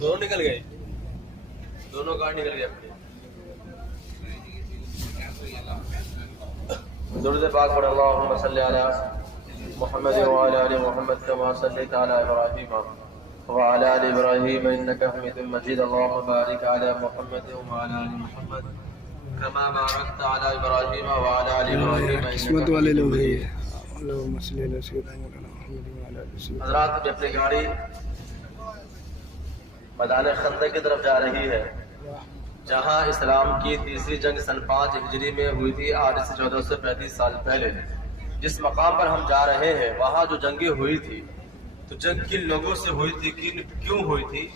دونوں نکل گئے، دونوں کارڈ نکل گئے اپنے۔ درود پاک پڑھ اللہم صلی علی محمد وعلی آل محمد کما صلیت علی ابراہیم وعلی آل ابراہیم انک حمید مجید۔ اللہم بارک علی محمد وعلی آل محمد کما بارکت علی ابراہیم وعلی آل ابراہیم۔ قسمت والے لوگ ہیں یہ۔ اللہم صلی علی سیدنا محمد وعلی آل محمد۔ حضرات میں اپنی گاڑی میدان خندق کی طرف جا رہی ہے، جہاں اسلام کی تیسری جنگ سن 5 ہجری میں ہوئی تھی، آج سے 1435 سال پہلے۔ جس مقام پر ہم جا رہے ہیں وہاں جو جنگیں ہوئی تھی تو جنگ کن لوگوں سے ہوئی تھی، کیوں ہوئی تھی؟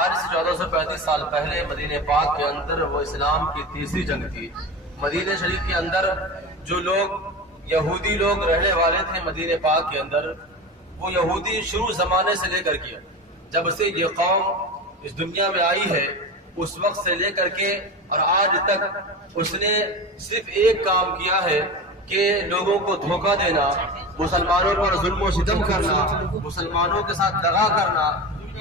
آج سے 1435 سال پہلے مدینہ پاک کے اندر وہ اسلام کی تیسری جنگ تھی۔ مدینہ شریف کے اندر جو لوگ یہودی لوگ رہنے والے تھے مدینہ پاک کے اندر، وہ یہودی شروع زمانے سے لے کر کے جب سے یہ قوم اس دنیا میں آئی ہے اس وقت سے لے کر کے اور آج تک اس نے صرف ایک کام کیا ہے کہ لوگوں کو دھوکہ دینا، مسلمانوں پر ظلم و ستم کرنا، مسلمانوں کے ساتھ دغا کرنا۔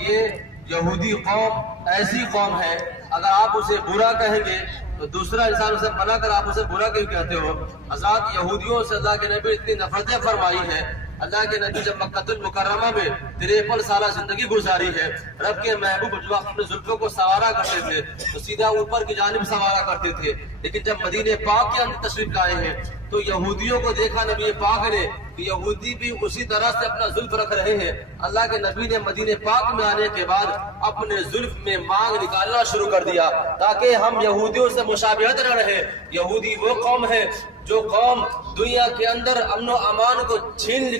یہ یہودی قوم ایسی قوم ہے، اگر آپ اسے برا کہیں گے تو دوسرا انسان اسے بنا کر آپ اسے برا کیوں کہتے ہو؟ حضرات یہودیوں سے اللہ کے نبی اتنی نفرتیں فرمائی ہیں۔ اللہ کے نبی جب مکہ المکرمہ میں 53 سالہ زندگی گزاری ہے، رب کے محبوب جو اپنے زلفوں کو سوارا کرتے تھے تو سیدھا اوپر کی جانب سوارا کرتے تھے، لیکن جب مدینہ پاک کے اندر تشریف لائے ہیں تو یہودیوں کو دیکھا نبی پاک نے کہ یہودی بھی اسی طرح سے اپنا زلف رکھ رہے ہیں۔ اللہ کے نبی نے مدینہ پاک میں آنے کے بعد اپنے زلف میں مانگ نکالنا شروع کر دیا تاکہ ہم یہودیوں سے مشابہت نہ رہے۔ یہودی وہ قوم ہے جو قوم دنیا کے اندر امن و امان کو چھین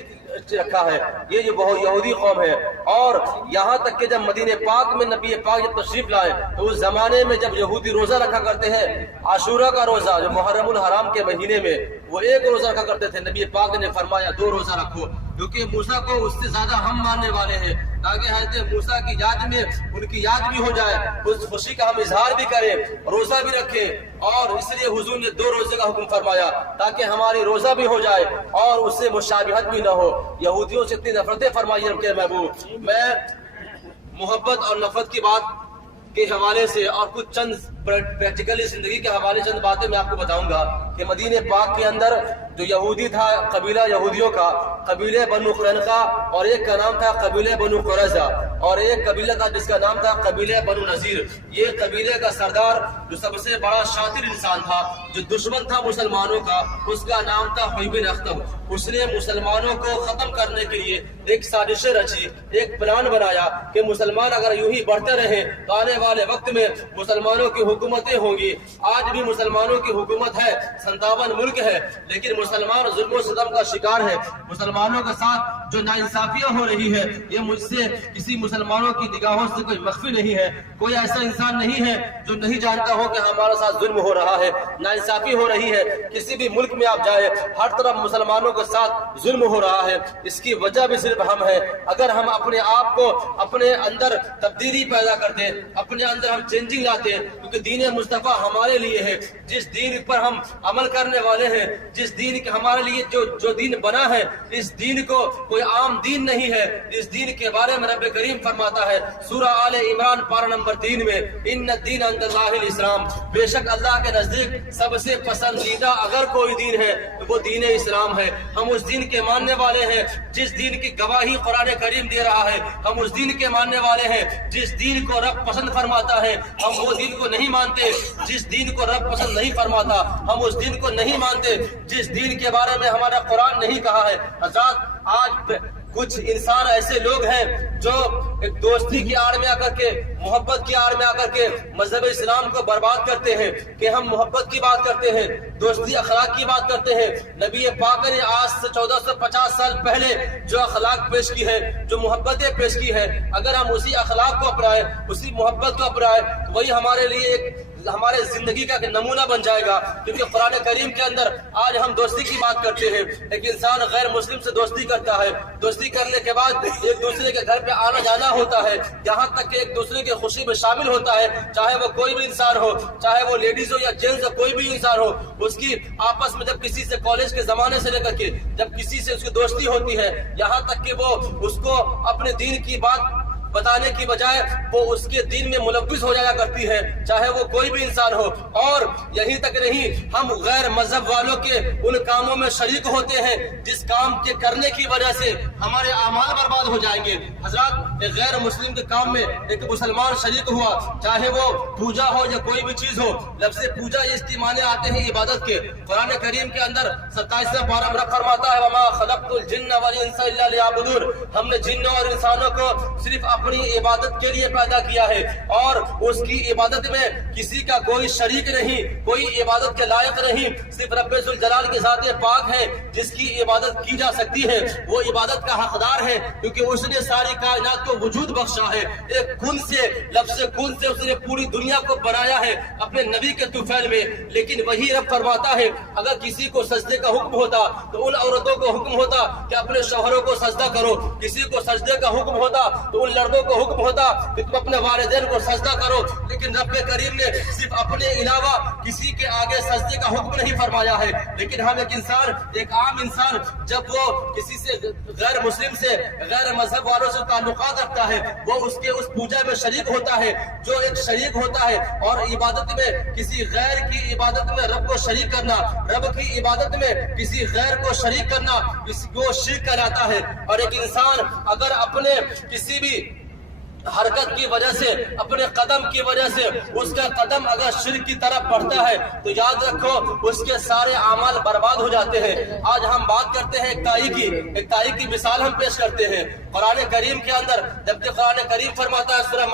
رکھا ہے، یہ جو بہت یہودی قوم ہے۔ اور یہاں تک کہ جب مدینہ پاک میں نبی پاک جب تشریف لائے تو اس زمانے میں جب یہودی روزہ رکھا کرتے ہیں، عاشورہ کا روزہ جو محرم الحرام کے مہینے میں وہ ایک روزہ رکھا کرتے تھے، نبی پاک نے فرمایا 2 روزہ رکھو، کیونکہ موسیٰ کو اس سے زیادہ ہم ماننے والے ہیں، تاکہ حضرت موسیٰ کی یاد میں ان کی یاد بھی ہو جائے، اس خوشی کا ہم اظہار بھی کریں، روزہ بھی رکھیں۔ اور اس لیے حضور نے 2 روزے کا حکم فرمایا تاکہ ہماری روزہ بھی ہو جائے اور اس سے مشابہت بھی نہ ہو۔ یہودیوں سے اتنی نفرتیں فرمائی رب کے محبوب۔ میں محبت اور نفرت کی بات کے حوالے سے اور کچھ چند پریکٹیکلی زندگی کے حوالے چند باتیں میں آپ کو بتاؤں گا کہ مدینہ پاک کے اندر جو یہودی تھا، قبیلہ یہودیوں کا قبیلہ بنو قرینقہ، اور ایک کا نام تھا قبیلہ بنو قریظہ، اور ایک قبیلہ تھا جس کا نام تھا قبیلہ بنو نذیر۔ یہ قبیلے کا سردار جو سب سے بڑا شاطر انسان تھا، جو دشمن تھا مسلمانوں کا، اس کا نام تھا حوی بن اخطب۔ اس نے مسلمانوں کو ختم کرنے کے لیے ایک سازش رچی، ایک پلان بنایا کہ مسلمان اگر یوں ہی بڑھتے رہیں تو آنے والے وقت میں مسلمانوں کی حکومتیں ہوں گی۔ آج بھی مسلمانوں کی حکومت ہے، 57 ملک ہے، لیکن مسلمان ظلم و ستم کا شکار ہے۔ مسلمانوں کے ساتھ جو ناانصافیاں ہو رہی ہے یہ مجھ سے کسی مسلمانوں کی نگاہوں سے کوئی مخفی نہیں ہے۔ کوئی ایسا انسان نہیں ہے جو نہیں جانتا ہو کہ ہمارے ساتھ ظلم ہو رہا ہے، ناانصافی ہو رہی ہے۔ کسی بھی ملک میں آپ جائیں ہر طرف مسلمانوں کے ساتھ ظلم ہو رہا ہے، اس کی وجہ بھی صرف ہم ہیں۔ اگر ہم اپنے آپ کو اپنے اندر تبدیلی پیدا کرتے، اپنے اندر ہم چینجنگ لاتے، کیونکہ دین مصطفیٰ ہمارے لیے ہے، جس دین پر ہم عمل کرنے والے ہیں، جس دین کے ہمارے لیے جو دین بنا ہے، اس دین کو کوئی عام دین نہیں ہے۔ اس دین کے بارے میں رب کریم فرماتا ہے سورہ آل عمران پارہ نمبر 3 میں، ان الدین عند اللہ الاسلام، بے شک اللہ کے نزدیک سب سے پسندیدہ اگر کوئی دین ہے تو وہ دین اسلام ہے۔ ہم اس دین کے ماننے والے ہیں جس دین کی گواہی قرآن کریم دے رہا ہے، ہم اس دین کے ماننے والے ہیں جس دین کو رب پسند فرماتا ہے۔ ہم وہ دین کو نہیں مانتے جس دین کو رب پسند نہیں فرماتا، ہم اس دین کو نہیں مانتے جس دین کے بارے میں ہمارا قرآن نہیں کہا ہے۔ حضرات آج کچھ انسان ایسے لوگ ہیں جو ایک دوستی کی آڑ میں آ کر کے، محبت کی آڑ میں آ کر کے مذہب اسلام کو برباد کرتے ہیں کہ ہم محبت کی بات کرتے ہیں، دوستی اخلاق کی بات کرتے ہیں۔ نبی پاک نے آج سے 1450 سال پہلے جو اخلاق پیش کی ہے، جو محبتیں پیش کی ہے، اگر ہم اسی اخلاق کو اپنائیں، اسی محبت کو اپنائیں، وہی ہمارے لیے ایک ہمارے زندگی کا نمونہ بن جائے گا. کیونکہ قرآن کریم کے اندر آج ہم دوستی کی بات کرتے ہیں. ایک انسان غیر مسلم سے دوستی کرتا ہے, دوستی کرنے کے بعد ایک دوسرے کے گھر پہ آنا جانا ہوتا ہے, یہاں تک کہ ایک دوسرے کی خوشی میں شامل ہوتا ہے, چاہے وہ کوئی بھی انسان ہو, چاہے وہ لیڈیز ہو یا جینٹس ہو, کوئی بھی انسان ہو. اس کی آپس میں جب کسی سے کالج کے زمانے سے لے کر کے جب کسی سے اس کی دوستی ہوتی ہے, یہاں تک کہ وہ اس کو اپنے دین کی بات بتانے کی بجائے وہ اس کے دین میں ملوث ہو جایا کرتی ہے, چاہے وہ کوئی بھی انسان ہو. اور یہی تک نہیں, ہم غیر مذہب والوں کے ان کاموں میں شریک ہوتے ہیں جس کام کے کرنے کی وجہ سے ہمارے اعمال برباد ہو جائیں گے. حضرات, ایک غیر مسلم کے کام میں ایک مسلمان شریک ہوا, چاہے وہ پوجا ہو یا کوئی بھی چیز ہو. لفظ پوجا اس کے معنی آتے ہیں عبادت کے. قرآن کریم کے اندر 27واں پارہ میں فرماتا ہے, وما خلقت الجن والانس الا لیعبدون. ہم نے جنوں اور انسانوں کو صرف اپنی عبادت کے لیے پیدا کیا ہے, اور اس کی عبادت میں کسی کا کوئی شریک نہیں, کوئی عبادت کے لائق نہیں. صرف رب ذوالجلال کی ذات پاک ہے جس کی عبادت کی جا سکتی ہے, وہ عبادت کا حقدار ہے, کیونکہ اس نے ساری کائنات کو وجود بخشا ہے. ایک کن سے, لفظ کن سے اس نے پوری دنیا کو بنایا ہے اپنے نبی کے طفیل میں. لیکن وہی رب فرماتا ہے, اگر کسی کو سجدے کا حکم ہوتا تو ان عورتوں کو حکم ہوتا کہ اپنے شوہروں کو سجدہ کرو, کسی کو سجدے کا حکم ہوتا تو ان لڑکوں کو حکم ہوتا کہ تم اپنے والدین کو سجدہ کرو. لیکن رب کریم نے صرف اپنے علاوہ کسی کے آگے سجدے کا حکم نہیں فرمایا ہے. لیکن ہم ایک انسان, ایک عام انسان, جب وہ کسی سے غیر مسلم سے, غیر مذہب والوں سے تعلقات رکھتا ہے, وہ اس کے اس پوجا میں شریک ہوتا ہے جو ایک شریک ہوتا ہے. اور عبادت میں کسی غیر کی عبادت میں رب کو شریک کرنا, رب کی عبادت میں کسی غیر کو شریک کرنا, اس کو شرک کہلاتا ہے. اور ایک انسان اگر اپنے کسی بھی حرکت کی وجہ سے, اپنے قدم کی وجہ سے اس کا قدم اگر شرک کی طرف بڑھتا ہے تو یاد رکھو اس کے سارے اعمال برباد ہو جاتے ہیں. آج ہم بات کرتے ہیں ایک تائی کی مثال ہم پیش کرتے ہیں قرآن کریم کے اندر. جبکہ قرآن کریم فرماتا ہے سورہ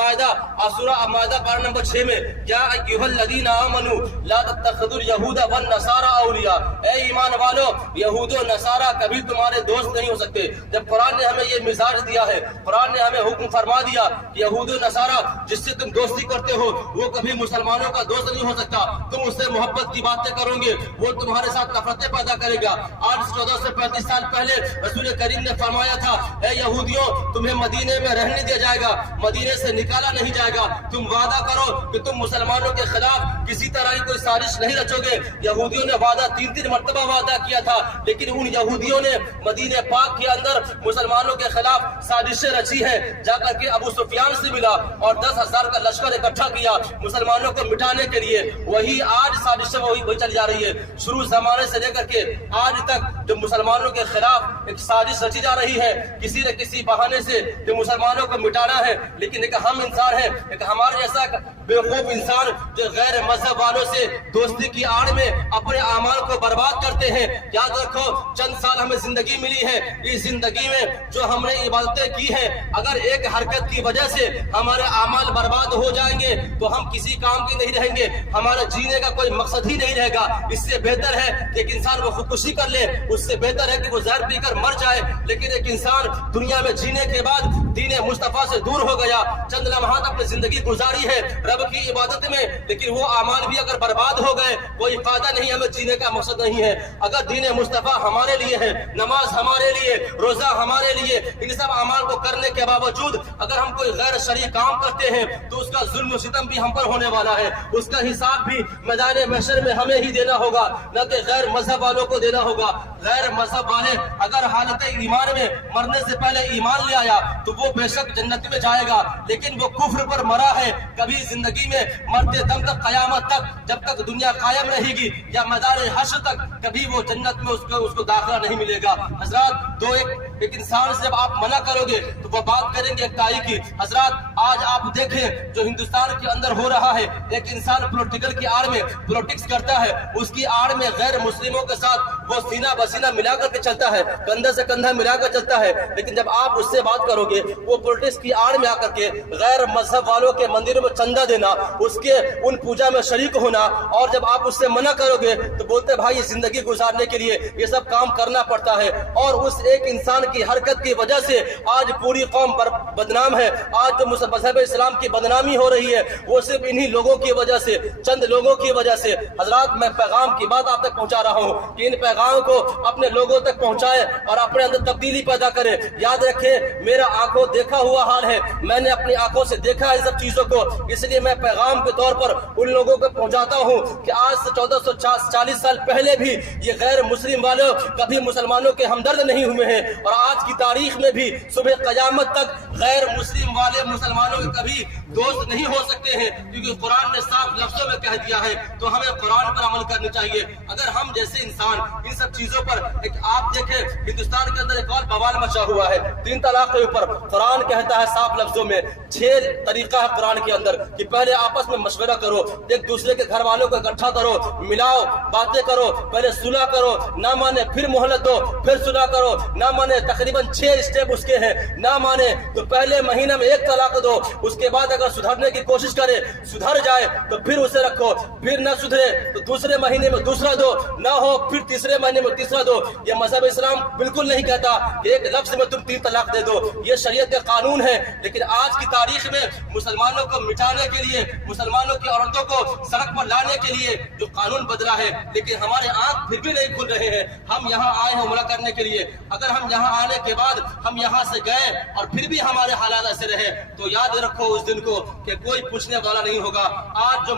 مائدہ پارہ نمبر 6 میں, یا ایھا الذین آمنوا لا تتخذوا اليہود والنصارى اولیاء. اے ایمان والو, یہود و نصارہ کبھی تمہارے دوست نہیں ہو سکتے. جب قرآن نے ہمیں یہ مزاج دیا ہے, قرآن نے ہمیں حکم فرما دیا کہ یہود و نصارہ جس سے تم دوستی کرتے ہو وہ کبھی مسلمانوں کا دوست نہیں ہو سکتا. تم اس سے محبت کی باتیں کرو گے, وہ تمہارے ساتھ نفرتیں پیدا کرے گا. آج 14 سے 35 سال پہلے رسول کریم نے فرمایا تھا, اے یہودیوں, تمہیں مدینے میں رہنے دیا جائے گا, مدینے سے نکالا نہیں جائے گا. تم وعدہ کرو کہ تم مسلمانوں کے خلاف کسی طرح کی کوئی سازش نہیں رچو گے. یہودیوں نے وعدہ 3 مرتبہ وعدہ کیا تھا, لیکن ان یہودیوں نے مدینے پاک کے اندر مسلمانوں کے خلاف سازشیں رچی ہے. جا کر کے ابو سفیان سے ملا اور 10,000 کا لشکر اکٹھا کیا مسلمانوں کو مٹانے کے لیے. وہی آج سازشیں وہی چل جا رہی ہے. شروع زمانے سے لے کر کے آج تک جو مسلمانوں کے خلاف ایک سازش رچی جا رہی ہے, کسی نہ کسی بہانے سے جو مسلمانوں کو مٹانا ہے. لیکن ایک ہم انسان ہے, ایک ہمارے جیسا بیوقوف انسان جو غیر مذہب والوں سے دوستی کی آڑ میں اپنے اعمال کو برباد کرتے ہیں. یاد رکھو, چند سال ہمیں زندگی ملی ہے, اس زندگی میں جو ہم نے عبادتیں کی ہیں, اگر ایک حرکت کی وجہ سے ہمارے اعمال برباد ہو جائیں گے تو ہم کسی کام کے نہیں رہیں گے, ہمارا جینے کا کوئی مقصد ہی نہیں رہے گا. اس سے بہتر ہے کہ ایک انسان وہ خودکشی کر لے, اس سے بہتر ہے کہ وہ زہر پی کر مر جائے. لیکن ایک انسان دنیا میں جینے کے بعد دین مصطفیٰ سے دور ہو گیا, چند لمحات اپنی زندگی گزاری ہے رب کی عبادت میں, لیکن وہ اعمال بھی اگر برباد ہو گئے کوئی فائدہ نہیں, ہمیں جینے کا مقصد نہیں ہے. اگر دین مصطفیٰ ہمارے لیے ہے, نماز ہمارے لیے, روزہ ہمارے لیے, ان سب اعمال کو کرنے کے باوجود اگر ہم کوئی غیر شرعی کام کرتے ہیں تو اس کا ظلم و ستم بھی ہم پر ہونے والا ہے. اس کا حساب بھی میدان محشر میں ہمیں ہی دینا ہوگا, نہ کہ غیر مذہب والوں کو دینا ہوگا. غیر مذہب والے اگر حالت ایمان میں مرنے سے پہلے ایمان لے آیا تو وہ بے شک جنت میں جائے گا, لیکن وہ کفر پر مرا ہے, کبھی زندگی میں مرتے دم تک, قیامت تک, جب تک دنیا قائم رہے گی یا میدان حشر تک, کبھی وہ جنت میں اس کو داخلہ نہیں ملے گا. حضرات, ایک انسان سے جب آپ منع کرو گے تو وہ بات کریں گے ایک تائی کی. حضرات, آج آپ دیکھیں جو ہندوستان کے اندر ہو رہا ہے, ایک انسان پولیٹیکل کی آڑ میں پولیٹکس کرتا ہے, اس کی آڑ میں غیر مسلموں کے ساتھ وہ سینہ بسینہ ملا کر کے چلتا ہے, کندھے سے کندھا ملا کر چلتا ہے. لیکن جب آپ اس سے بات کرو گے, وہ پولیٹکس کی آڑ میں آ کر کے غیر مذہب والوں کے مندروں میں چندہ دینا, اس کے ان پوجا میں شریک ہونا, اور جب آپ اس سے منع کرو گے تو بولتے بھائی زندگی گزارنے کے لیے یہ سب کام کرنا پڑتا ہے. اور اس ایک انسان کی حرکت کی وجہ سے آج پوری قوم بدنام ہے. آج جو مذہب اسلام کی بدنامی ہو رہی ہے وہ صرف انہی لوگوں کی وجہ سے, چند لوگوں کی وجہ سے. حضرات, میں پیغام کی بات آپ تک پہنچا رہا ہوں کہ ان پیغام کو اپنے لوگوں تک پہنچائے اور اپنے اندر تبدیلی پیدا کرے. یاد رکھیں, میرا آنکھوں دیکھا ہوا حال ہے, میں نے اپنی آنکھوں سے دیکھا ہے سب چیزوں کو, اس لیے میں پیغام کے طور پر ان لوگوں کو پہنچاتا ہوں کہ آج سے 1440 سال پہلے بھی یہ غیر مسلم والوں کبھی مسلمانوں کے ہمدرد نہیں ہوئے ہیں, اور آج کی تاریخ میں بھی صبح قیامت تک غیر مسلم والے مسلمانوں کے کبھی دوست نہیں ہو سکتے ہیں, کیونکہ قرآن نے صاف لفظوں میں کہہ دیا ہے. تو ہمیں قرآن پر عمل کرنا چاہیے. اگر ہم جیسے انسان ان سب چیزوں پر آپ دیکھیں, ہندوستان کے اندر ایک اور بوال مچا ہوا ہے 3 طلاق کے اوپر. قرآن کہتا ہے صاف لفظوں میں 6 طریقہ ہے قرآن کے اندر کہ پہلے آپس میں مشورہ کرو, ایک دوسرے کے گھر والوں کو اکٹھا کرو, ملاؤ, باتیں کرو, پہلے صلح کرو, نہ مانے پھر مہلت دو, پھر صلح کرو, نہ مانے تقریباً 6 اسٹیپ اس کے ہیں. نہ مانے تو پہلے مہینے میں 1 طلاق دو, اس کے بعد اگر سدھرنے کی کوشش کرے, سدھر جائے تو پھر اسے رکھو, پھر نہ سدھرے تو دوسرے مہینے میں دوسرا دو, نہ ہو پھر تیسرے مہینے میں تیسرا دو. یہ مذہب اسلام بالکل نہیں کہتا کہ ایک لفظ میں تم 3 طلاق دے دو, یہ شریعت کا قانون ہے. لیکن آج کی تاریخ میں مسلمانوں کو مٹانے کے لیے, مسلمانوں کی عورتوں کو سڑک پر لانے کے لیے جو قانون بدلا ہے, لیکن ہمارے آنکھ پھر بھی نہیں کھل رہے ہیں. ہم یہاں آئے ہیں عمرہ کرنے کے لیے, اگر ہم یہاں آنے کے بعد ہم یہاں سے گئے اور پھر بھی ہمارے حالات ایسے رہے تو یاد رکھو اس دن کو کہ کوئی پوچھنے والا نہیں ہوگا. آج جو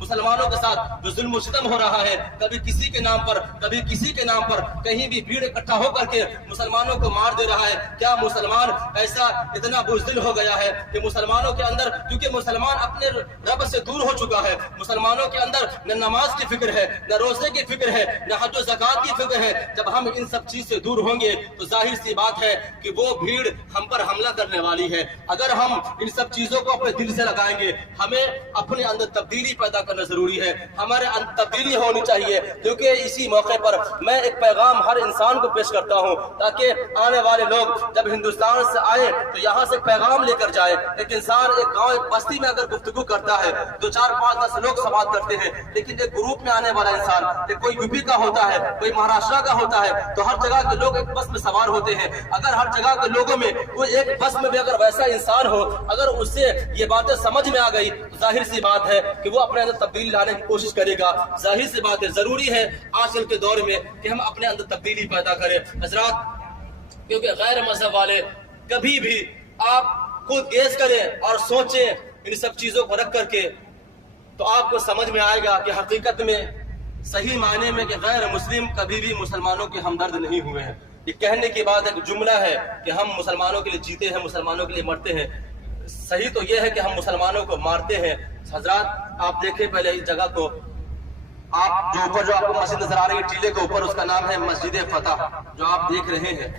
مسلمانوں کے ساتھ جو ظلم و ستم ہو رہا ہے, کبھی کسی کے نام پر, کبھی کسی کے نام پر, کہیں بھی بھیڑ اکٹھا ہو کر کے مسلمانوں کو مار دے رہا ہے. کیا مسلمان ایسا اتنا بزدل ہو گیا ہے کہ مسلمانوں کے اندر, کیونکہ مسلمان اپنے رب سے دور ہو چکا ہے, مسلمانوں کے اندر نہ نماز کی فکر ہے, نہ روزے کی فکر ہے, نہ حج و زکات کی فکر ہے. جب ہم ان سب چیز سے دور ہوں گے تو ظاہر سی بات ہے کہ وہ بھیڑ ہم پر حملہ کرنے والی ہے. اگر ہم ان سب چیزوں کو اپنے دل سے لگائیں گے, ہمیں اپنے اندر تبدیلی پیدا کرنا ضروری ہے, ہمارے اندر تبدیلی ہونی چاہیے. کیونکہ اسی موقع پر میں ایک پیغام ہر انسان کو پیش کرتا ہوں تاکہ آنے والے لوگ جب ہندوستان سے آئے تو یہاں سے پیغام لے کر جائے. ایک انسان ایک گاؤں, ایک بستی میں اگر گفتگو کرتا ہے 2 4 5 10 لوگ سوال کرتے ہیں, لیکن ایک گروپ میں آنے والا انسان, ایک کوئی یو پی کا ہوتا ہے, کوئی مہاراشٹر کا ہوتا ہے, تو ہر جگہ کے لوگ ایک بس میں سوار ہوتے ہیں. اگر ہر جگہ کے لوگوں میں کوئی ایک بس میں بھی اگر ویسا انسان ہو, اگر اس سے یہ باتیں سمجھ میں آ گئی تو ظاہر سی بات ہے کہ وہ اپنے اندر تبدیلی لانے کی کوشش کرے گا. ظاہر سی بات ہے, ضروری ہے آج کل کے دور میں کہ ہم اپنے اندر تبدیلی پیدا کریں حضرات, کیونکہ غیر مذہب والے کبھی بھی آپ خود گیس کریں اور سوچیں ان سب چیزوں کو رکھ کر کے, تو آپ کو سمجھ میں آئے گا کہ حقیقت میں صحیح معنی میں کہ غیر مسلم کبھی بھی مسلمانوں کے ہمدرد نہیں ہوئے ہیں. یہ کہنے کی بات ایک جملہ ہے کہ ہم مسلمانوں کے لیے جیتے ہیں, مسلمانوں کے لیے مرتے ہیں. صحیح تو یہ ہے کہ ہم مسلمانوں کو مارتے ہیں. حضرات آپ دیکھیں پہلے اس جگہ کو, آپ جو اوپر جو آپ کو مسجد نظر آ رہی ہے ٹیلے کے اوپر, اس کا نام ہے مسجد فتح, جو آپ دیکھ رہے ہیں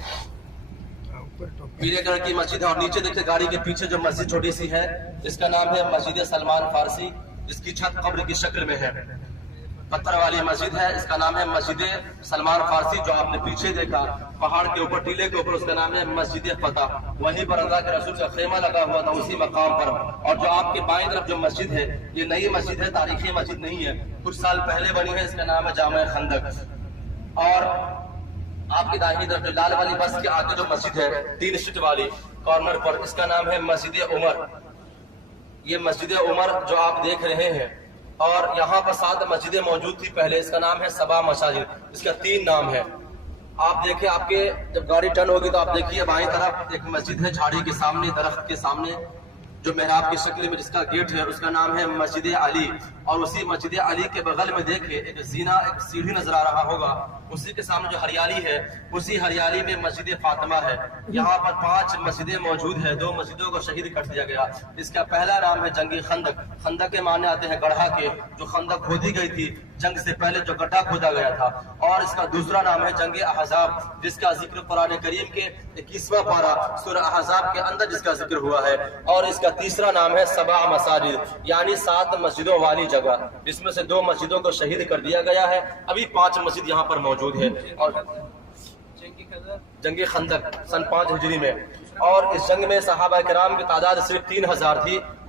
پیلے کلر کی مسجد ہے. اور نیچے دیکھیں گاڑی کے پیچھے جو مسجد چھوٹی سی ہے, اس کا نام ہے مسجد سلمان فارسی, جس کی چھت قبر کی شکل میں ہے. پتھر والی مسجد ہے, اس کا نام ہے مسجد سلمان فارسی. جو آپ نے پیچھے دیکھا پہاڑ کے اوپر ٹیلے کے اوپر, اس کا نام ہے مسجد فتح. وہیں پر اللہ کے رسول کا خیمہ لگا ہوا تھا اسی مقام پر. اور جو آپ کے بائیں طرف جو مسجد ہے, یہ نئی مسجد ہے, تاریخی مسجد نہیں ہے, کچھ سال پہلے بنی ہے. اس کا نام ہے جامع خندق. اور آپ کی دائیں طرف جو لال والی بس کے آگے جو مسجد ہے 3 سٹٹ والی کارنر پر, اس کا نام ہے مسجد عمر. یہ مسجد عمر جو آپ دیکھ رہے ہیں, اور یہاں پر 7 مسجدیں موجود تھی پہلے, اس کا نام ہے سبا مساجد. اس کا 3 نام ہے. آپ دیکھیں, آپ کے جب گاڑی ٹرن ہوگی تو آپ دیکھیے بائیں طرف ایک مسجد ہے جھاڑی کے سامنے, درخت کے سامنے, جو محراب کی شکل میں جس کا گیٹ ہے, اس کا نام ہے مسجد علی. اور اسی مسجد علی کے بغل میں دیکھیں ایک زینہ, ایک سیڑھی نظر آ رہا ہوگا, اسی کے سامنے جو ہریالی ہے, اسی ہریالی میں مسجد فاطمہ ہے. یہاں پر 5 مسجدیں موجود ہیں. 2 مسجدوں کو شہید کر دیا گیا. اس کا پہلا نام ہے جنگ خندق. خندق کے معنی آتے ہیں گڑھا کے, جو خندق کھودی گئی تھی جنگ سے پہلے, جو گڈھا کھودا گیا تھا. اور اس کا دوسرا نام ہے جنگ احزاب, جس کا ذکر قرآن کریم کے 21واں پارہ سورہ احزاب کے اندر جس کا ذکر ہوا ہے. اور اس کا تیسرا نام ہے سبع مساجد, یعنی 7 مسجدوں والی جگہ, جس میں سے 2 مسجدوں کو شہید کر دیا گیا ہے. ابھی 5 مسجد یہاں پر موجود ہے. اور جنگ خندق سن 5 ہجری میں, اور اس جنگ میں صحابہ کرام کی تعداد صرف 3000 تھی.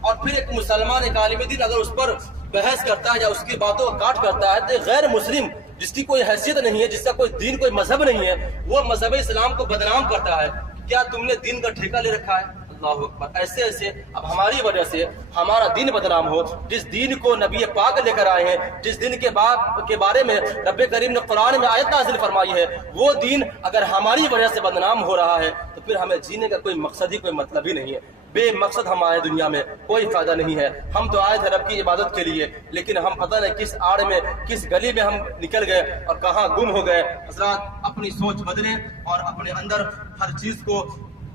اور پھر ایک مسلمان ایک عالم دین اگر اس پر بحث کرتا ہے یا اس کی باتوں کو کاٹ کرتا ہے تو ایک غیر مسلم جس کی کوئی حیثیت نہیں ہے، جس کا کوئی دین کوئی مذہب نہیں ہے، وہ مذہب اسلام کو بدنام کرتا ہے. کیا تم نے دین کا ٹھیکہ لے رکھا ہے؟ اللہ اکبر. ایسے ایسے اب ہماری وجہ سے ہمارا دین بدنام ہو. جس دین کو نبی پاک لے کر آئے ہیں، جس دین کے بارے میں رب کریم نے قرآن میں آیت نازل فرمائی ہے، وہ دین اگر ہماری وجہ سے بدنام ہو رہا ہے تو پھر ہمیں جینے کا کوئی مقصد ہی کوئی مطلب ہی نہیں ہے. بے مقصد ہم آئے دنیا میں، کوئی فائدہ نہیں ہے. ہم تو آئے تھے رب کی عبادت کے لیے، لیکن ہم پتہ نہیں کس آڑ میں کس گلی میں ہم نکل گئے اور کہاں گم ہو گئے. حضرات اپنی سوچ بدلیں اور اپنے اندر ہر چیز کو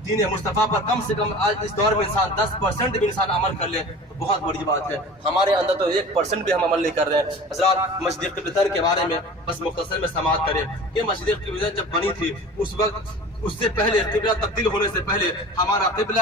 دین مصطفیٰ پر کم سے کم آج اس دور میں انسان 10% بھی انسان عمل کر لے تو بہت بڑی بات ہے. ہمارے اندر تو 1% بھی ہم عمل نہیں کر رہے ہیں. حضرات مسجد قبلتین کے بارے میں بس مختصر میں سماعت کریں کہ مسجد قبلتین جب بنی تھی اس وقت اس سے پہلے قبلہ تبدیل ہونے سے پہلے ہمارا قبلہ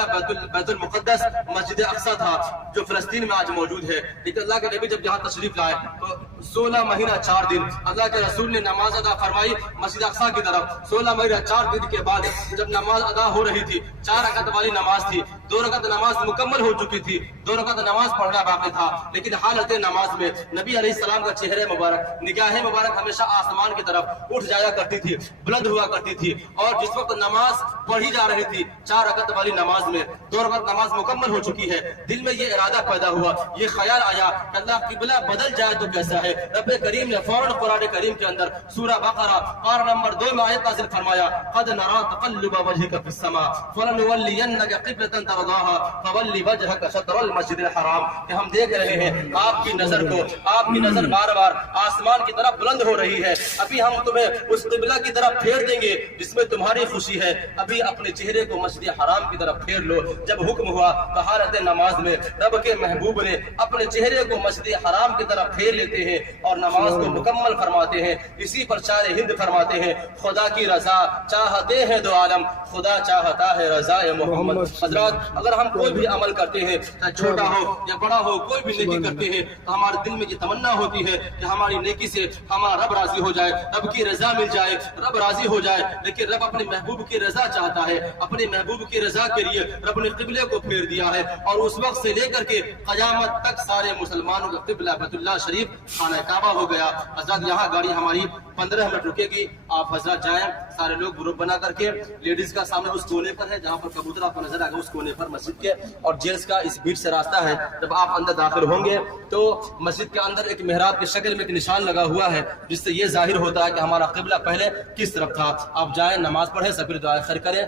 بیت المقدس مسجد اقصی تھا جو فلسطین میں آج موجود ہے. لیکن اللہ کے نبی جب یہاں تشریف لائے تو 16 مہینہ 4 دن اللہ کے رسول نے نماز ادا فرمائی مسجد اقصی کی طرف. 16 مہینہ 4 دن کے بعد جب نماز ادا ہو رہی تھی، 4 رکعت والی نماز تھی، 2 رکعت نماز مکمل ہو چکی تھی، 2 رکعت نماز پڑھنا باقی تھا. لیکن حالت نماز میں نبی علیہ السلام کا چہرہ مبارک، نگاہ مبارک ہمیشہ آسمان کی طرف اٹھ جایا کرتی تھی، بلند ہوا کرتی تھی. اور جس وقت نماز پڑھی جا رہی تھی 4 رکعت والی نماز میں 2 رکعت نماز مکمل ہو چکی ہے، دل میں یہ ارادہ پیدا ہوا، یہ خیال آیا کہ اللہ قبلہ بدل جائے تو کیسا ہے. رب کریم نے فوراً قرآن کریم کے اندر سورہ بقرہ پارہ نمبر 2 میں آیت نازل فرمایا، قد نرى تقلب وجهك في السماء فلنولينك قبلة ترضاها فول وجهك شطر المسجد الحرام. کہ ہم دیکھ رہے ہیں آپ کی نظر کو، آپ کی نظر بار بار آسمان کی طرف بلند ہو رہی ہے، ابھی ہم تمہیں اس قبلہ کی طرف پھیر دیں گے جس میں تمہاری خوشی ہے. ابھی اپنے چہرے کو مسجد حرام کی طرف پھیر لو. جب حکم ہوا تو حالت نماز میں رب کے محبوب نے اپنے چہرے کو مسجد حرام کی طرف پھیر لیتے ہیں اور نماز کو مکمل فرماتے ہیں. اسی پر شاعر ہند فرماتے ہیں، خدا کی رضا چاہتے ہیں دو عالم، خدا چاہتا ہے رضا محمد. حضرات اگر ہم کوئی بھی عمل کرتے ہیں چاہے چھوٹا ہو یا بڑا ہو، کوئی بھی نیکی کرتے ہیں تو ہمارے دل میں یہ تمنا ہوتی ہے کہ ہماری نیکی سے ہمارا رب راضی ہو جائے، رب کی رضا مل جائے، رب راضی ہو جائے. لیکن رب اپنے محبوب کی رضا چاہتا ہے. اپنے محبوب کی رضا کے لیے رب نے قبلے کو پھیر دیا ہے اور اس وقت سے لے کر کے قیامت تک سارے مسلمانوں کا قبلہ بیت اللہ شریف خانہ کعبہ ہو گیا. حضرات یہاں گاڑی ہماری 15 منٹ رکے گی، آپ حضرات جائیں سارے لوگ گروپ بنا کر کے. لیڈیز کا سامنے اس کونے پر ہے جہاں پر کبوتر آپ کو نظر آئے گا، اس کونے پر مسجد کے، اور جینٹس کا اس بیچ سے راستہ ہے. جب آپ اندر داخل ہوں گے تو مسجد کے اندر ایک محراب کی شکل میں ایک نشان لگا ہوا ہے جس سے یہ ظاہر ہوتا ہے کہ ہمارا قبلہ پہلے کس طرف تھا. آپ جائیں نماز پڑھیں، سب دعا خیر کریں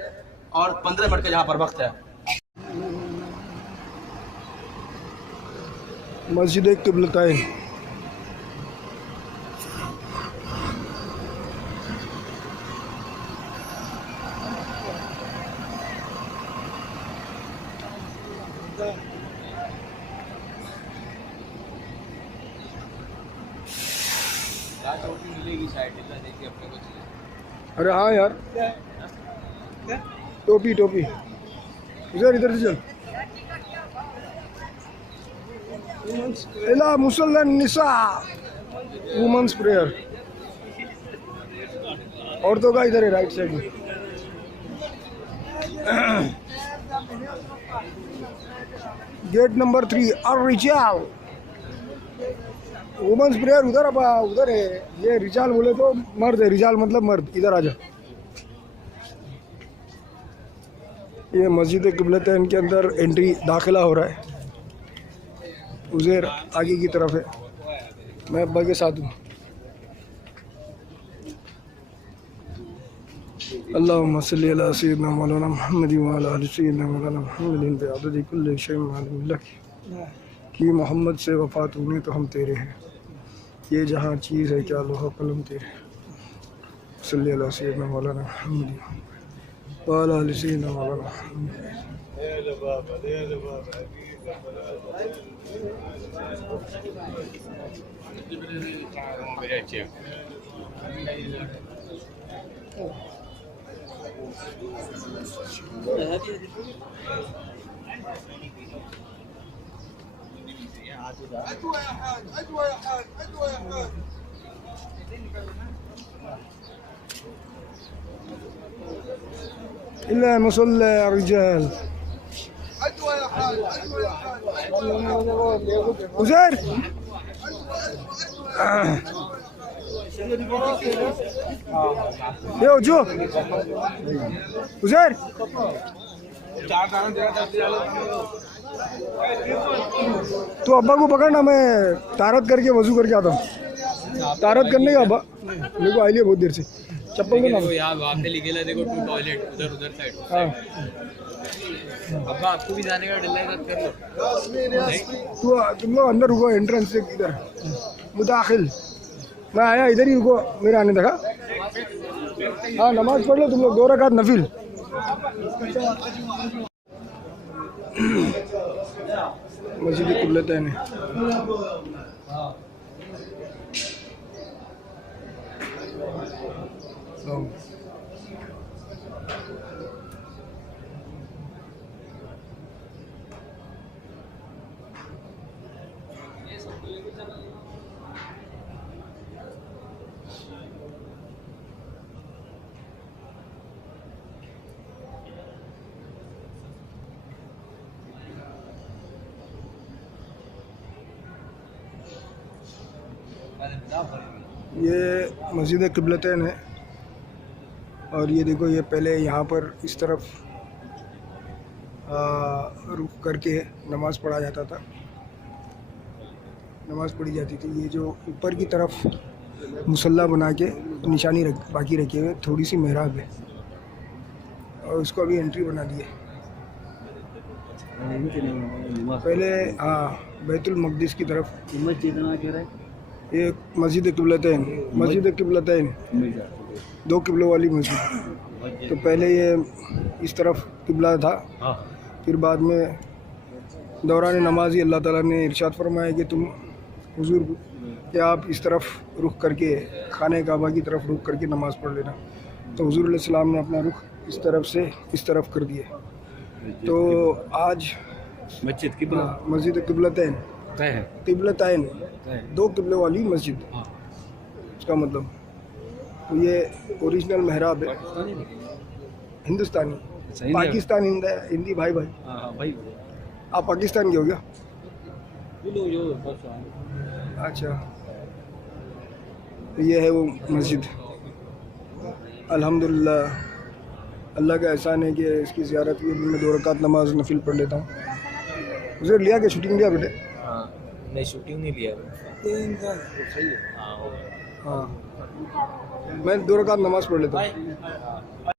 اور 15 منٹ کا یہاں پر وقت ہے. مسجد قبلتین. ارے ہاں یار، ٹوپی ٹوپی ادھر ادھر سے چل. الا مصلی النساء وومنس پریئر. عورتوں کا ادھر ہے رائٹ سائڈ میں. گیٹ نمبر 3 الرجال. وومنس پریئر ادھر، اب ادھر ہے. یہ رجال بولے تو مرد ہے، رجال مطلب مرد. ادھر آ جا. یہ مسجد قبلتین کے اندر انٹری داخلہ ہو رہا ہے. عزیر آگے کی طرف ہے، میں ابا کے ساتھ ہوں. اللہم صلی علی سیدنا مولانا محمد وعلی آل سیدنا مولانا محمد بعدد کل شیء معلوم لک. کہ محمد سے وفات ہونے تو ہم تیرے ہیں، یہ جہاں چیز ہے کیا لوح و قلم تیرے. صلی علی سیدنا مولانا محمد وعلی آل سیدنا مولانا محمد. إلا مصلى الرجال. عزیر یہ جو عزیر تو ابا کو پکڑنا، میں طہارت کر کے وضو کر کے آتا ہوں. طہارت کرنے کا ابا میرے کو آئی ہے بہت دیر سے. چپل کو نام یہاں وہاں پہ لکھے لا دیکھو ٹو ٹوائلٹ ادھر سائڈ. ہاں ابا آپ کو بھی جانے کا ڈر ہے کر لو. تو تم لوگ اندر رکو، انٹرنس سے ادھر مداخل. میں آیا ادھر ہی رکو میرے آنے تک. ہاں نماز پڑھ لو تم لوگ 2 رکعت نفل. مسجد قبلتین ہے. یہ مسجد قبلتین ہے، اور یہ دیکھو یہ پہلے یہاں پر اس طرف رخ کر کے نماز پڑھا جاتا تھا، نماز پڑھی جاتی تھی. یہ جو اوپر کی طرف مصلی بنا کے نشانی باقی رکھے ہوئے تھوڑی سی محراب ہے، اور اس کو ابھی انٹری بنا دی ہے. پہلے ہاں بیت المقدس کی طرف یہ مسجد قبلتین، مسجد قبلتین 2 قبلوں والی مسجد. تو پہلے یہ اس طرف قبلہ تھا، پھر بعد میں دوران نماز ہی اللہ تعالیٰ نے ارشاد فرمایا کہ تم حضور کہ آپ اس طرف رخ کر کے خانہ کعبہ کی طرف رخ کر کے نماز پڑھ لینا. تو حضور علیہ السلام نے اپنا رخ اس طرف سے اس طرف کر دیا. تو آج مسجد قبلتین قبلتین 2 قبلوں والی مسجد، اس کا مطلب. تو یہ اوریجنل محراب ہے، ہندوستانی پاکستان ہندی بھائی. آپ پاکستان کے ہو گیا؟ اچھا. یہ ہے وہ مسجد. الحمدللہ اللہ کا احسان ہے کہ اس کی زیارت کے لیے میں 2 رکعت نماز نفل پڑھ لیتا ہوں. اسے لیا کہ شوٹنگ لیا بیٹے؟ نہیں شوٹنگ نہیں لیا. ہاں میں 2 رکعت نماز پڑھ لیتا ہوں.